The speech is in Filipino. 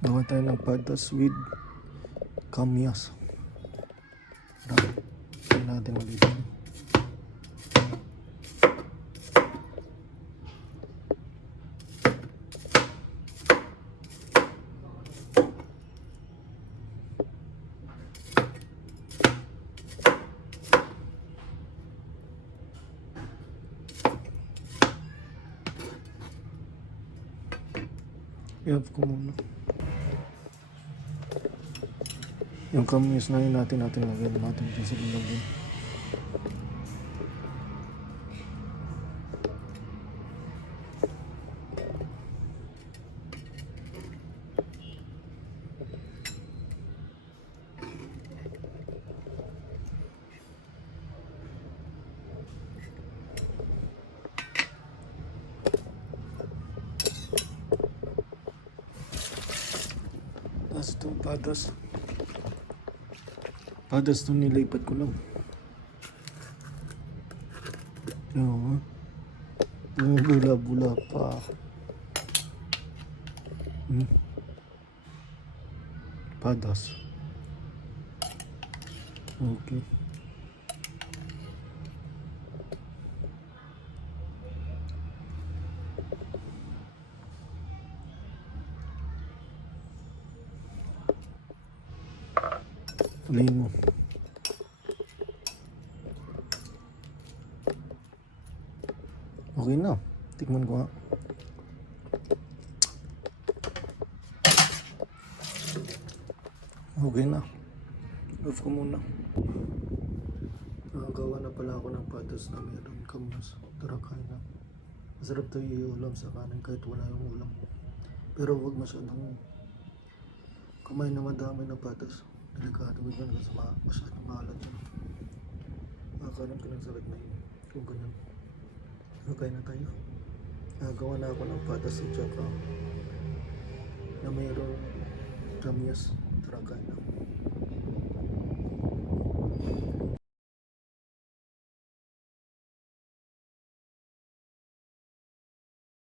Gawa tayo ng patas with kamyas. Tignan natin ulit. I-off ko muna. Yung kamyas na yun natin lagyan natin dyan sa lagyan. Tapos itong padas itong nilipat ko lang. Oo. Bula-bula pa. Padas. Okay. Ulihin mo. Okay na. Tikman ko nga. Okay na. Off ko muna. Nakagawa na pala ako ng patas na meron kamyas. Tara, kain na. Masarap tayo i-ulam sa kanin kahit wala yung ulam. Pero huwag masyadong kumain na madami ng patas. Delikado mo dyan kasi masyadong maalat yan. Makakaroon ka ng sakit na yun. Kung ganun. Okay na tayo. Nagawa na ako ng patas at saka na mayroong kamyas. Tara, kain na.